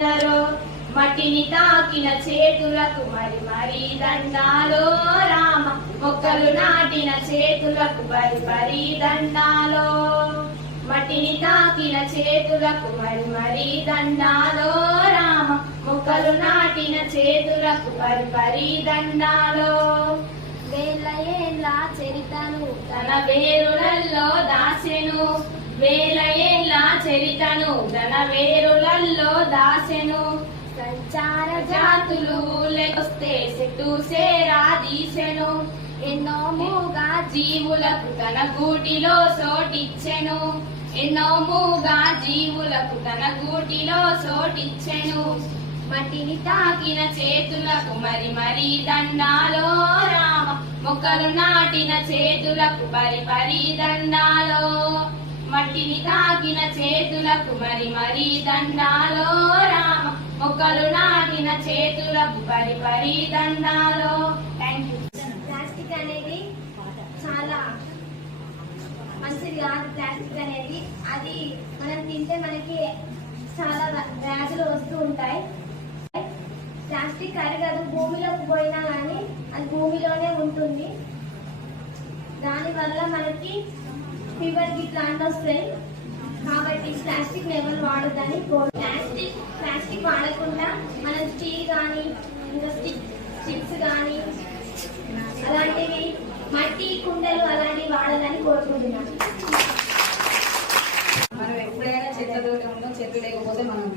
మట్టిని తాకిన చేతులకు మరి మరి దండాలో రామ, మొక్కలు నాటిన చేతులకు మరి మరి దండాలో, మట్టిని తాకిన చేతులకు మరి మరి దండాలో రామ, మొక్కలు నాటిన చేతులకు మరి మరి దండాలో. వేల ఏళ్ళ చరితను తన వేరులలో దాసెను, వేల ఏళ్ళ చరితను తన వేరులలో దాసెను, సంచార జాతులు లెకొస్తే చెట్టు సేరా దీసెను, ఎన్నో మూగా జీవులకు తన గూటిలో చోటిచ్చెను, ఎన్నో మూగా జీవులకు తన గూటిలో చోటిచ్చెను, మట్టిని తాకిన చేతులకు మరి మరి దండాలో రామ, మొక్కలు నాటిన చేతులకు మరి మరి దండాలో, మట్టిని తాకిన చేతులకు మరి మరి దండాలో రామ, మొక్కలు నాటిన చేతులకు మరి మరి దండాలో. Thank you. ప్లాస్టిక్ అనేది చాలా మంచిది కాదు. ప్లాస్టిక్ అనేది అది మనం తింటే మనకి చాలా వ్యాధులు వస్తూ ఉంటాయి. ప్లాస్టిక్ కరగదు, భూమిలోకి పోయినా కానీ అది భూమిలోనే ఉంటుంది. దానివల్ల మనకి ఫీవర్ గిట్లాంటి వస్తాయి. కాబట్టి ప్లాస్టిక్ ఎవరు వాడొద్దని ప్లాస్టిక్ వాడకుండా మనం స్టీల్ కానీ ఇంకా చిప్స్ కానీ అలాంటివి మట్టి కుండలు అలాంటివి వాడాలని కోరుకుంటున్నాను. మనం ఎప్పుడైనా చెత్త దూరంలో చెత్త లేకపోతే మనం